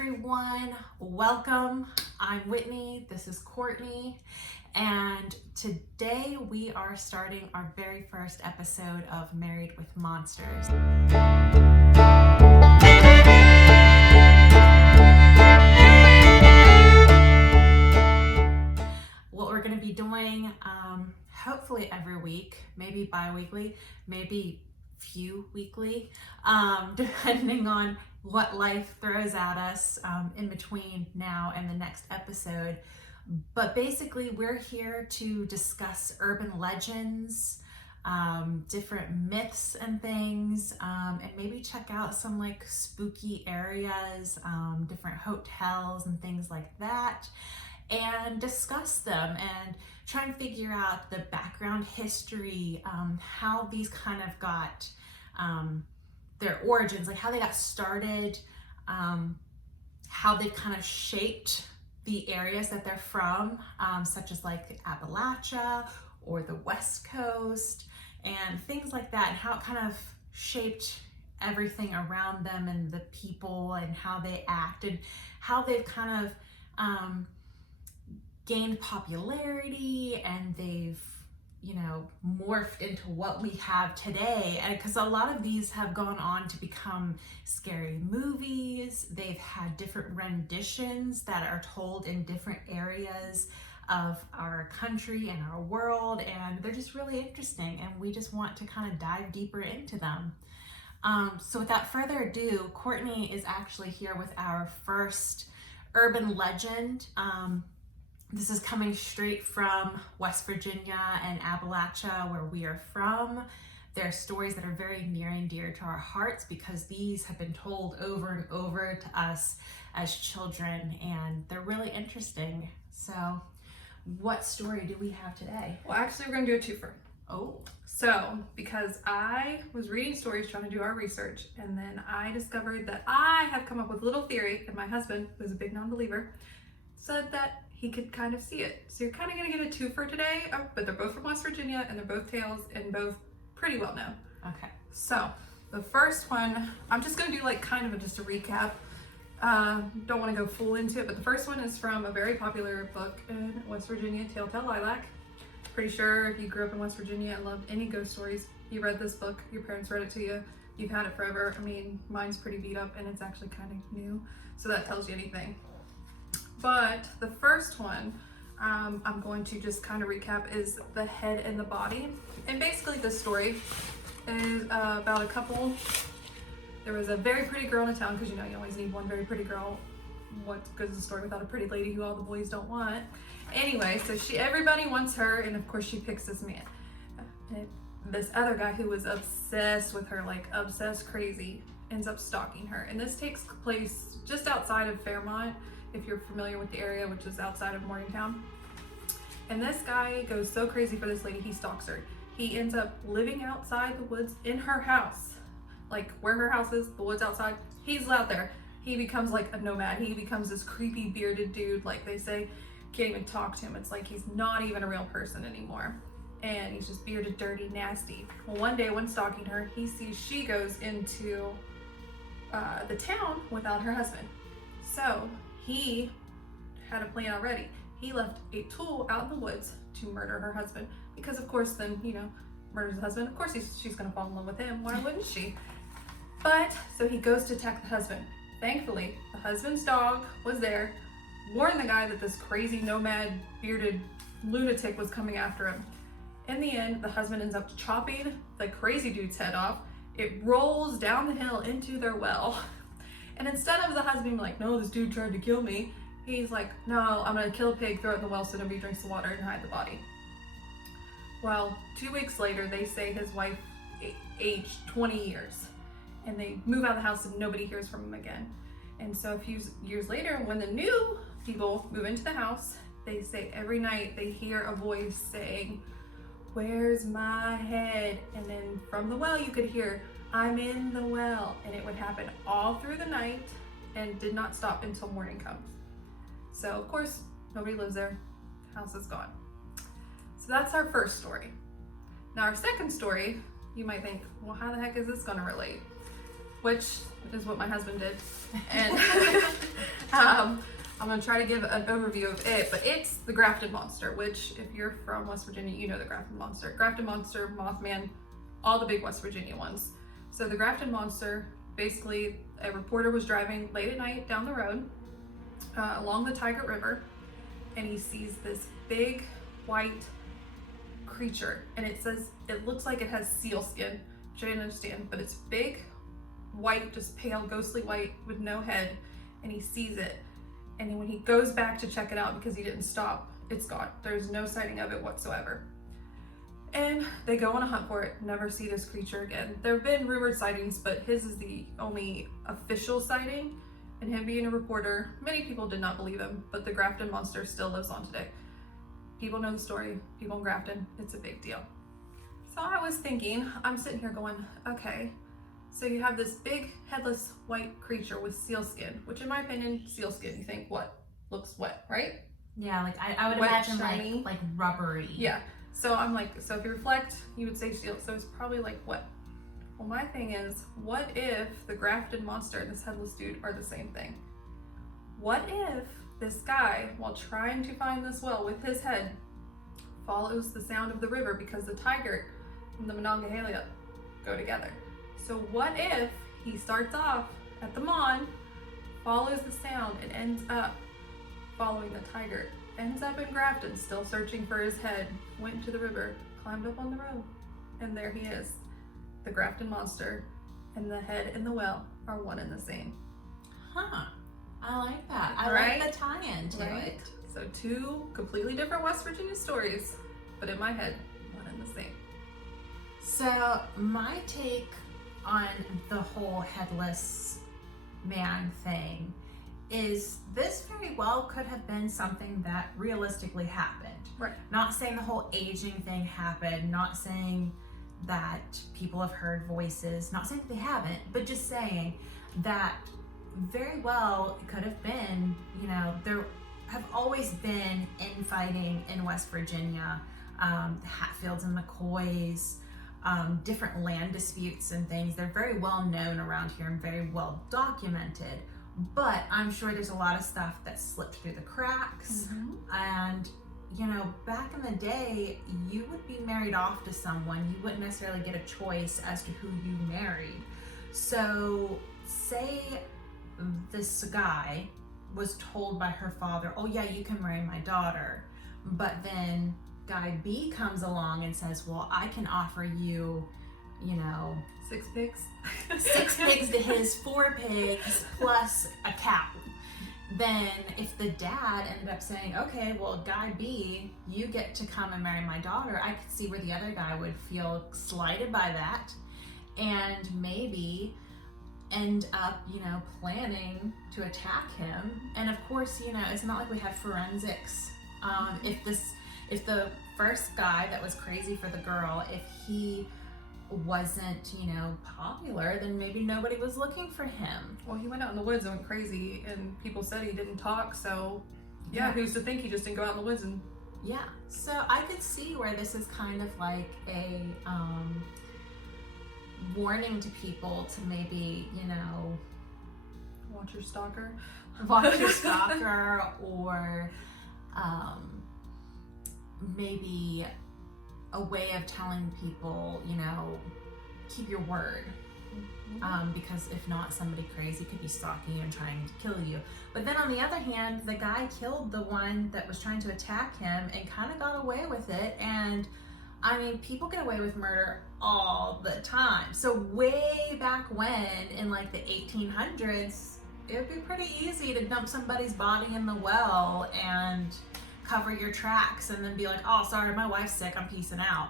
everyone, welcome. I'm Whitney, this is Courtney, and today we are starting our very first episode of Married with Monsters. What we're going to be doing, hopefully every week, maybe bi-weekly, maybe few weekly, depending on what life throws at us in between now and the next episode. But basically we're here to discuss urban legends, different myths and things, and maybe check out some like spooky areas, different hotels and things like that, and discuss them and try and figure out the background history, how these kind of got their origins, like how they got started, how they kind of shaped the areas that they're from, such as like Appalachia or the West Coast and things like that, and how it kind of shaped everything around them and the people and how they acted, how they've kind of gained popularity and they've, you know, morphed into what we have today. And because a lot of these have gone on to become scary movies, they've had different renditions that are told in different areas of our country and our world, and they're just really interesting, and we just want to kind of dive deeper into them. So without further ado, Courtney is actually here with our first urban legend. This is coming straight from West Virginia and Appalachia, where we are from. They're stories that are very near and dear to our hearts because these have been told over and over to us as children, and they're really interesting. So what story do we have today? Well, actually, we're going to do a twofer. Oh. So, because I was reading stories trying to do our research, and then I discovered that I have come up with a little theory, and my husband, who's a big non-believer, said that he could kind of see it. So you're kind of going to get a twofer today, but they're both from West Virginia, and they're both tales, and both pretty well known. Okay. So, the first one, I'm just going to do like kind of just a recap. Don't want to go full into it, but the first one is from a very popular book in West Virginia, Telltale Lilac. Pretty sure if you grew up in West Virginia and loved any ghost stories, you read this book, your parents read it to you, you've had it forever. I mean, mine's pretty beat up and it's actually kind of new, so that tells you anything. But the first one, I'm going to just kind of recap, is The Head and the Body. And basically this story is about a couple. There was a very pretty girl in a town, because you know you always need one very pretty girl. What good is a story without a pretty lady who all the boys don't want? Anyway, so everybody wants her, and of course she picks this man. And this other guy who was obsessed with her, like obsessed crazy, ends up stalking her. And this takes place just outside of Fairmont, if you're familiar with the area, which is outside of Morgantown. And this guy goes so crazy for this lady, he stalks her. He ends up living outside the woods in her house. Like where her house is, the woods outside, he's out there. He becomes like a nomad. He becomes this creepy bearded dude, like they say, can't even talk to him. It's like he's not even a real person anymore. And he's just bearded, dirty, nasty. Well, one day when stalking her, he sees she goes into the town without her husband. So he had a plan already. He left a tool out in the woods to murder her husband, because of course then, you know, murders the husband. Of course she's gonna fall in love with him. Why wouldn't she? But so he goes to attack the husband. Thankfully, the husband's dog was there, warned the guy that this crazy nomad bearded lunatic was coming after him. In the end, the husband ends up chopping the crazy dude's head off. It rolls down the hill into their well. And instead of the husband being like, no, this dude tried to kill me, he's like, no, I'm gonna kill a pig, throw it in the well so nobody drinks the water, and hide the body. Well, 2 weeks later, they say his wife aged 20 years. And they move out of the house and nobody hears from him again. And so a few years later, when the new people move into the house, they say every night they hear a voice saying, "Where's my head?" And then from the well you could hear, "I'm in the well." And it would happen all through the night and did not stop until morning comes. So of course, nobody lives there, house is gone. So that's our first story. Now our second story, you might think, well, how the heck is this gonna relate? Which is what my husband did. And I'm gonna try to give an overview of it, but it's the Grafton Monster, which if you're from West Virginia, you know the Grafton Monster. Grafton Monster, Mothman, all the big West Virginia ones. So the Grafton Monster, basically a reporter was driving late at night down the road along the Tigard River, and he sees this big white creature, and it looks like it has seal skin, which I didn't understand, but it's big, white, just pale, ghostly white with no head, and he sees it. And when he goes back to check it out because he didn't stop, it's gone. There's no sighting of it whatsoever. And they go on a hunt for it, never see this creature again. There have been rumored sightings, but his is the only official sighting. And him being a reporter, many people did not believe him, but the Grafton Monster still lives on today. People know the story, people in Grafton, it's a big deal. So I was thinking, I'm sitting here going, okay, so you have this big headless white creature with seal skin, which in my opinion, seal skin, you think what? Looks wet, right? Yeah, like I would Wet, imagine shiny. like rubbery. Yeah. So I'm like, so if you reflect, you would say seal, so it's probably like wet. Well, my thing is, what if the Grafton Monster and this headless dude are the same thing? What if this guy, while trying to find this well with his head, follows the sound of the river because the Tigard and the Monongahela go together? So what if he starts off at the Mon, follows the sound, and ends up following the Tigard, ends up in Grafton, still searching for his head, went to the river, climbed up on the road, and there he is. The Grafton Monster and the head and the well are one and the same. Huh. I like that. I Right? like the tie-in to Right? it. So two completely different West Virginia stories, but in my head, one and the same. So my take on the whole headless man thing is this very well could have been something that realistically happened. Right. Not saying the whole aging thing happened, not saying that people have heard voices, not saying that they haven't, but just saying that very well it could have been, you know, there have always been infighting in West Virginia, the Hatfields and McCoys, different land disputes and things. They're very well known around here and very well documented, but I'm sure there's a lot of stuff that slipped through the cracks. And you know, back in the day, you would be married off to someone. You wouldn't necessarily get a choice as to who you married. So say this guy was told by her father, oh yeah, you can marry my daughter. But then guy B comes along and says, well, I can offer you, you know, 6 pigs. 6 pigs to his 4 pigs plus a cow. Then if the dad ended up saying, okay, well, guy B, you get to come and marry my daughter, I could see where the other guy would feel slighted by that and maybe end up, you know, planning to attack him. And of course, you know, it's not like we have forensics. If the first guy that was crazy for the girl, if he wasn't, you know, popular, then maybe nobody was looking for him. Well, he went out in the woods and went crazy, and people said he didn't talk, so yeah, who's to think he just didn't go out in the woods and... Yeah, so I could see where this is kind of like a warning to people to maybe, you know, Watch your stalker. watch your stalker, or maybe a way of telling people, you know, keep your word. Because if not, somebody crazy could be stalking you and trying to kill you. But then on the other hand, the guy killed the one that was trying to attack him and kind of got away with it. And I mean, people get away with murder all the time. So way back when, in like the 1800s, it would be pretty easy to dump somebody's body in the well and cover your tracks and then be like, oh, sorry, my wife's sick, I'm peacing out.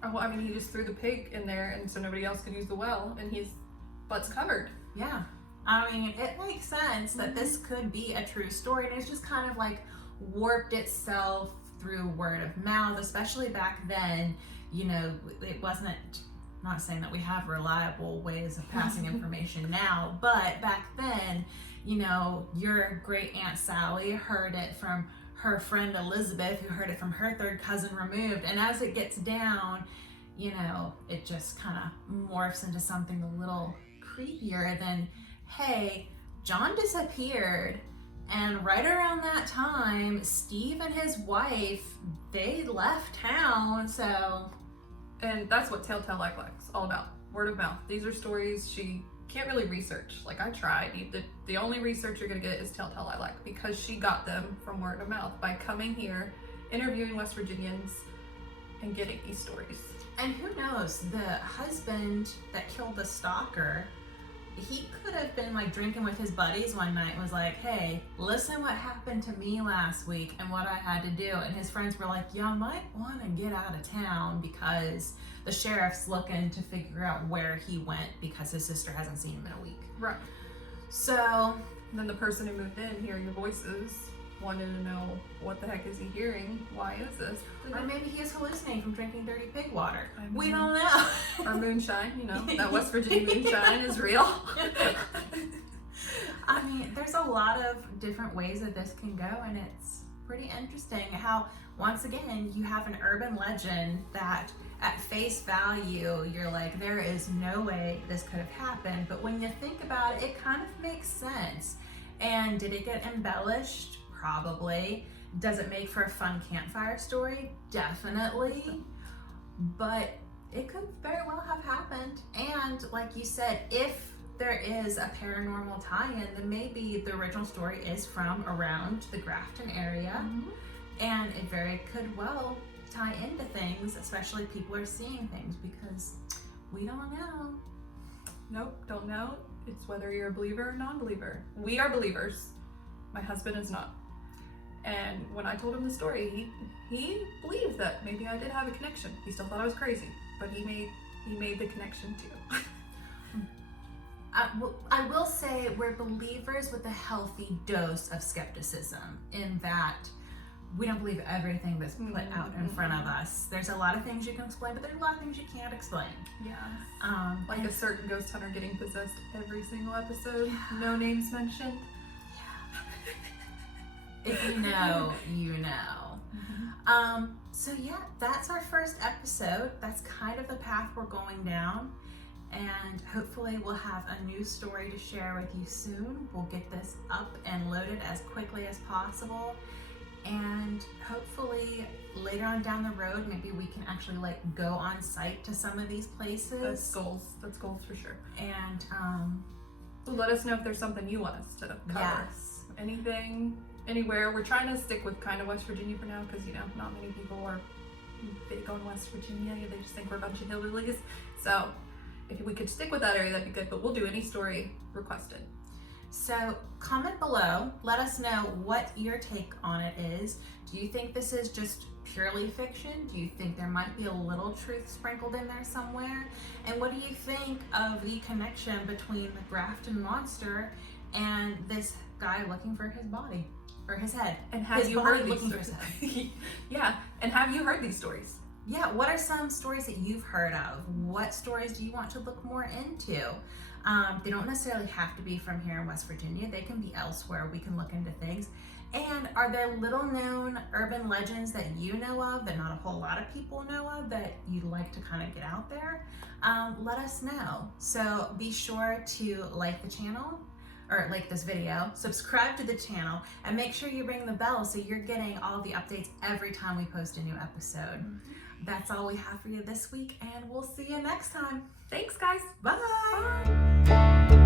Well, I mean, he just threw the pig in there, and so nobody else could use the well, and his butt's covered. Yeah. I mean, it makes sense that this could be a true story, and it's just kind of like warped itself through word of mouth, especially back then. You know, it wasn't, not saying that we have reliable ways of passing information now, but back then, you know, your great Aunt Sally heard it from her friend Elizabeth, who heard it from her third cousin removed. And as it gets down, you know, it just kind of morphs into something a little creepier than, hey, John disappeared And right around that time, Steve and his wife, they left town, so. And that's what Telltale Like's all about. Word of mouth. These are stories she can't really research. Like, I tried. The only research you're going to get is Telltale Like, because she got them from word of mouth by coming here, interviewing West Virginians, and getting these stories. And who knows, the husband that killed the stalker, he could have been like drinking with his buddies one night and was like, hey, listen what happened to me last week and what I had to do. And his friends were like, you might want to get out of town because the sheriff's looking to figure out where he went because his sister hasn't seen him in a week. Right. So then the person who moved in, hearing your voices, wanted to know, what the heck is he hearing? Why is this? or maybe he is hallucinating from drinking dirty pig water. I mean, We don't know. Or moonshine, that West Virginia moonshine is real. I mean, there's a lot of different ways that this can go, and it's pretty interesting how, once again, you have an urban legend that at face value, you're like, there is no way this could have happened. But when you think about it, it kind of makes sense. And did it get embellished? Probably. Does it make for a fun campfire story? Definitely. But it could very well have happened. And like you said, if there is a paranormal tie-in, then maybe the original story is from around the Grafton area. Mm-hmm. And it very could well tie into things, especially if people are seeing things, because we don't know. Nope, don't know. It's whether you're a believer or non-believer. We are believers. My husband is not. And when I told him the story, he believed that maybe I did have a connection. He still thought I was crazy, but he made the connection too. I will say we're believers with a healthy dose of skepticism, in that we don't believe everything that's put out in front of us. There's a lot of things you can explain, but there's a lot of things you can't explain. Yeah. Like a certain ghost hunter getting possessed every single episode. Yeah. No names mentioned. Yeah. If you know, you know. Mm-hmm. So yeah, that's our first episode. That's kind of the path we're going down. And hopefully we'll have a new story to share with you soon. We'll get this up and loaded as quickly as possible. And hopefully later on down the road, maybe we can actually like go on site to some of these places. That's goals. That's goals for sure. And let us know if there's something you want us to cover. Yes. Anything, anywhere. We're trying to stick with kind of West Virginia for now, because not many people are big on West Virginia. They just think we're a bunch of hillbillies. So if we could stick with that area, that'd be good. But we'll do any story requested. So comment below, let us know what your take on it is. Do you think this is just purely fiction? Do you think there might be a little truth sprinkled in there somewhere? And what do you think of the connection between the Grafton monster and this guy looking for his body, or his head? And have you heard these stories? Yeah, and have you heard these stories? Yeah, what are some stories that you've heard of? What stories do you want to look more into? They don't necessarily have to be from here in West Virginia. They can be elsewhere. We can look into things. And are there little known urban legends that you know of that not a whole lot of people know of that you'd like to kind of get out there? Let us know. So be sure to like the channel, or like this video, subscribe to the channel, and make sure you ring the bell so you're getting all the updates every time we post a new episode. That's all we have for you this week, and we'll see you next time. Thanks, guys. Bye. Bye.